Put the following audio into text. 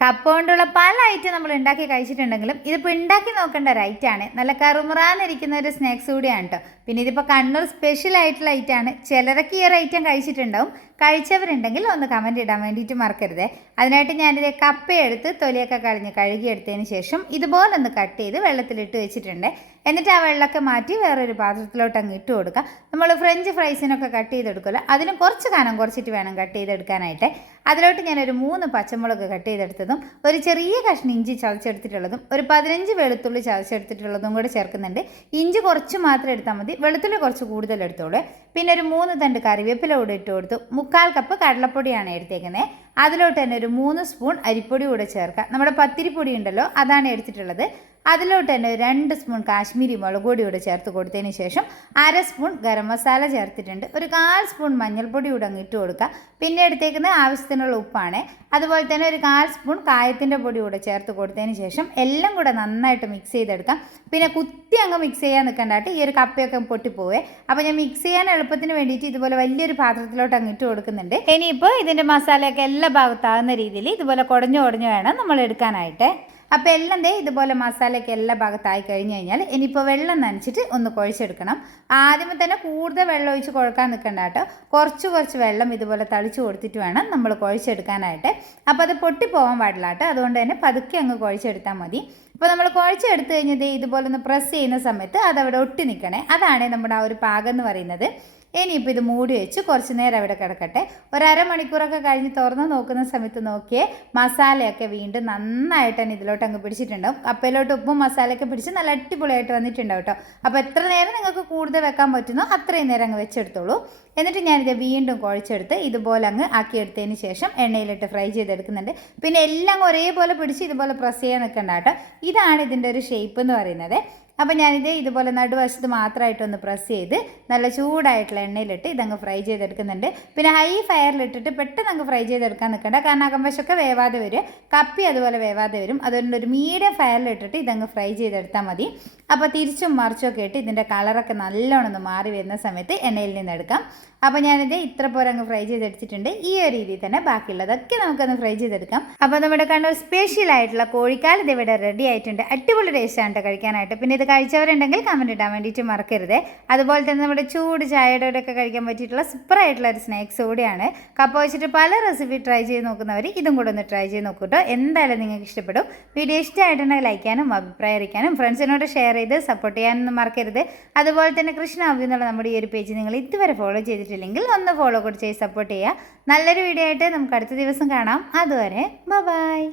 കപ്പ കൊണ്ടുള്ള പല ഐറ്റം നമ്മൾ ഉണ്ടാക്കി കഴിച്ചിട്ടുണ്ടെങ്കിലും ഇതിപ്പോൾ ഉണ്ടാക്കി നോക്കേണ്ട ഒരു ഐറ്റമാണ്. നല്ല കറുമുറാന്നിരിക്കുന്ന ഒരു സ്നാക്സ് കൂടിയാണ് കേട്ടോ. പിന്നെ ഇതിപ്പോൾ കണ്ണൂർ സ്പെഷ്യൽ ആയിട്ടുള്ള ഐറ്റമാണ്. ചിലരൊക്കെ ഈ ഒരു ഐറ്റം കഴിച്ചിട്ടുണ്ടാവും. കഴിച്ചവരുണ്ടെങ്കിൽ ഒന്ന് കമൻറ്റ് ഇടാൻ വേണ്ടിയിട്ട് മറക്കരുത്. അതിനായിട്ട് ഞാനിത് കപ്പയെടുത്ത് തൊലിയൊക്കെ കളഞ്ഞ് കഴുകിയെടുത്തതിന് ശേഷം ഇതുപോലൊന്ന് കട്ട് ചെയ്ത് വെള്ളത്തിലിട്ട് വെച്ചിട്ടുണ്ട്. എന്നിട്ട് ആ വെള്ളമൊക്കെ മാറ്റി വേറൊരു പാത്രത്തിലോട്ട് അങ്ങ് ഇട്ട് കൊടുക്കുക. നമ്മൾ ഫ്രഞ്ച് ഫ്രൈസിനൊക്കെ കട്ട് ചെയ്തെടുക്കുമല്ലോ, അതിനും കുറച്ച് കനം കുറച്ചിട്ട് വേണം കട്ട് ചെയ്തെടുക്കാനായിട്ട്. അതിലോട്ട് ഞാനൊരു 3 പച്ചമുളക് കട്ട് ചെയ്തെടുത്തതും ഒരു ചെറിയ കഷ്ണം ഇഞ്ചി ചതച്ചെടുത്തിട്ടുള്ളതും ഒരു 15 വെളുത്തുള്ളി ചതച്ചെടുത്തിട്ടുള്ളതും കൂടെ ചേർക്കുന്നുണ്ട്. ഇഞ്ചി കുറച്ച് മാത്രം എടുത്താൽ മതി, വെളുത്തുള്ളി കുറച്ച് കൂടുതൽ എടുത്തോളൂ. പിന്നെ ഒരു 3 തണ്ട് കറിവേപ്പില കൂടെ ഇട്ട് കൊടുത്തു. 3/4 കപ്പ് കടലപ്പൊടിയാണ് എടുത്തേക്കുന്നത്. അതിലോട്ട് തന്നെ ഒരു 3 സ്പൂൺ അരിപ്പൊടി കൂടെ ചേർക്കാം. നമ്മുടെ പത്തിരിപ്പൊടി ഉണ്ടല്ലോ, അതാണ് എടുത്തിട്ടുള്ളത്. അതിലോട്ട് തന്നെ 2 സ്പൂൺ കാശ്മീരി മുളക് പൊടി കൂടെ ചേർത്ത് കൊടുത്തതിന് ശേഷം 1/2 സ്പൂൺ ഗരം മസാല ചേർത്തിട്ടുണ്ട്. ഒരു 1/4 സ്പൂൺ മഞ്ഞൾപ്പൊടി കൂടെ അങ്ങ് ഇട്ട് കൊടുക്കുക. പിന്നെ എടുത്തേക്കുന്നത് ആവശ്യത്തിനുള്ള ഉപ്പാണ്. അതുപോലെ തന്നെ ഒരു 1/4 സ്പൂൺ കായത്തിൻ്റെ പൊടി കൂടെ ചേർത്ത് കൊടുത്തതിന് ശേഷം എല്ലാം കൂടെ നന്നായിട്ട് മിക്സ് ചെയ്തെടുക്കാം. പിന്നെ കുത്തി അങ്ങ് മിക്സ് ചെയ്യാൻ നിൽക്കണ്ടായിട്ട് ഈ ഒരു കപ്പയൊക്കെ പൊട്ടിപ്പോവേ. അപ്പോൾ ഞാൻ മിക്സ് ചെയ്യാൻ എളുപ്പത്തിന് വേണ്ടിയിട്ട് ഇതുപോലെ വലിയൊരു പാത്രത്തിലോട്ട് അങ്ങ് ഇട്ട് കൊടുക്കുന്നുണ്ട്. ഇനിയിപ്പോൾ ഇതിൻ്റെ മസാലയൊക്കെ എല്ലാ ഭാഗത്താകുന്ന രീതിയിൽ ഇതുപോലെ കുടഞ്ഞു വേണം നമ്മൾ എടുക്കാനായിട്ട്. അപ്പോൾ എല്ലാം ഇതുപോലെ മസാലയൊക്കെ എല്ലാ ഭാഗത്തായി കഴിഞ്ഞ് കഴിഞ്ഞാൽ ഇനിയിപ്പോൾ വെള്ളം നനച്ചിട്ട് ഒന്ന് കുഴച്ചെടുക്കണം. ആദ്യമേ തന്നെ കൂടുതൽ വെള്ളം ഒഴിച്ച് കുഴക്കാൻ നിൽക്കണ്ട കേട്ടോ. കുറച്ച് വെള്ളം ഇതുപോലെ തളിച്ച് കൊടുത്തിട്ട് വേണം നമ്മൾ കുഴച്ചെടുക്കാനായിട്ട്. അപ്പോൾ അത് പൊട്ടിപ്പോകാൻ പാടില്ല കേട്ടോ. അതുകൊണ്ട് തന്നെ പതുക്കെ അങ്ങ് കുഴച്ചെടുത്താൽ മതി. അപ്പോൾ നമ്മൾ കുഴച്ചെടുത്ത് കഴിഞ്ഞത് ഇതുപോലെ ഒന്ന് പ്രസ് ചെയ്യുന്ന സമയത്ത് അതവിടെ ഒട്ടി നിൽക്കണേ. അതാണ് നമ്മുടെ ആ ഒരു പാകം എന്ന് പറയുന്നത്. ഇനിയിപ്പോൾ ഇത് മൂടി വെച്ച് കുറച്ച് നേരം അവിടെ കിടക്കട്ടെ. ഒരു അരമണിക്കൂറൊക്കെ കഴിഞ്ഞ് തുറന്ന് നോക്കുന്ന സമയത്ത് നോക്കിയേ മസാലയൊക്കെ വീണ്ടും നന്നായിട്ട് തന്നെ ഇതിലോട്ട് അങ്ങ് പിടിച്ചിട്ടുണ്ടാവും. കപ്പയിലോട്ട് ഉപ്പും മസാലയൊക്കെ പിടിച്ച് നല്ല അടിപൊളിയായിട്ട് വന്നിട്ടുണ്ടാവും കേട്ടോ. അപ്പോൾ എത്ര നേരം നിങ്ങൾക്ക് കൂടുതൽ വെക്കാൻ പറ്റുന്നോ അത്രയും നേരം അങ്ങ് വെച്ചെടുത്തോളൂ. എന്നിട്ട് ഞാനിത് വീണ്ടും കുഴച്ചെടുത്ത് ഇതുപോലെ അങ്ങ് ആക്കിയെടുത്തതിന് ശേഷം എണ്ണയിലിട്ട് ഫ്രൈ ചെയ്തെടുക്കുന്നുണ്ട്. പിന്നെ എല്ലാം ഒരേപോലെ പിടിച്ച് ഇതുപോലെ പ്രസ് ചെയ്യാൻ നിൽക്കണ്ട കേട്ടോ. ഇതാണ് ഇതിൻ്റെ ഒരു ഷേപ്പ് എന്ന് പറയുന്നത്. അപ്പോൾ ഞാനിത് ഇതുപോലെ നടുവശത്ത് മാത്രമായിട്ടൊന്ന് പ്രസ് ചെയ്ത് നല്ല ചൂടായിട്ടുള്ള എണ്ണയിലിട്ട് ഇതങ്ങ് ഫ്രൈ ചെയ്തെടുക്കുന്നുണ്ട്. പിന്നെ ഹൈ ഫയറിലിട്ടിട്ട് പെട്ടെന്ന് അങ്ങ് ഫ്രൈ ചെയ്തെടുക്കാൻ നിൽക്കണ്ട, കാരണം അകംവശമൊക്കെ വേവാതെ വരും, കപ്പി അതുപോലെ വേവാതെ വരും. അതുകൊണ്ട് ഒരു മീഡിയം ഫയറിലിട്ടിട്ട് ഇതങ്ങ് ഫ്രൈ ചെയ്തെടുത്താൽ മതി. അപ്പോൾ തിരിച്ചും മറിച്ചൊക്കെ ഇട്ട് ഇതിൻ്റെ കളറൊക്കെ നല്ലോണം ഒന്ന് മാറി വരുന്ന സമയത്ത് എണ്ണയിൽ നിന്ന് എടുക്കാം. അപ്പോൾ ഞാനിത് ഇത്ര പോലെ അങ്ങ് ഫ്രൈ ചെയ്തെടുത്തിട്ടുണ്ട്. ഈ ഒരു രീതിയിൽ തന്നെ ബാക്കിയുള്ളതൊക്കെ നമുക്കൊന്ന് ഫ്രൈ ചെയ്തെടുക്കാം. അപ്പോൾ നമ്മുടെ കണ്ണൂർ സ്പെഷ്യൽ ആയിട്ടുള്ള കോഴിക്കാൽ ഇത് ഇവിടെ റെഡി ആയിട്ടുണ്ട്. അടിപൊളി ടേസ്റ്റാണ് കഴിക്കാനായിട്ട്. പിന്നെ ഇത് കഴിച്ചവരുണ്ടെങ്കിൽ കമൻറ്റ് ഇടാൻ വേണ്ടിയിട്ട് മറക്കരുത്. അതുപോലെ തന്നെ നമ്മുടെ ചൂട് ചായയുടെ ഒക്കെ കഴിക്കാൻ പറ്റിയിട്ടുള്ള സൂപ്പറായിട്ടുള്ള ഒരു സ്നാക്സ് കൂടിയാണ്. കപ്പ വെച്ചിട്ട് പല റെസിപ്പി ട്രൈ ചെയ്ത് നോക്കുന്നവർ ഇതും കൂടെ ഒന്ന് ട്രൈ ചെയ്ത് നോക്കൂ കേട്ടോ. എന്തായാലും നിങ്ങൾക്ക് ഇഷ്ടപ്പെടും. വീഡിയോ ഇഷ്ടമായിട്ടുണ്ടെങ്കിൽ ലൈക്ക് ചെയ്യാനും അഭിപ്രായം അറിയിക്കാനും ഫ്രണ്ട്സിനോട് ഷെയർ ചെയ്ത് സപ്പോർട്ട് ചെയ്യാനൊന്നും മറക്കരുത്. അതുപോലെ തന്നെ കൃഷ്ണ ഹോബി എന്നുള്ള നമ്മുടെ ഈ ഒരു പേജ് നിങ്ങൾ ഇതുവരെ ഫോളോ ചെയ്തിട്ടില്ലെങ്കിൽ ഒന്ന് ഫോളോ കൂടി ചെയ്ത് സപ്പോർട്ട് ചെയ്യുക. നല്ലൊരു വീഡിയോ ആയിട്ട് നമുക്ക് അടുത്ത ദിവസം കാണാം. അതുവരെ ബൈ.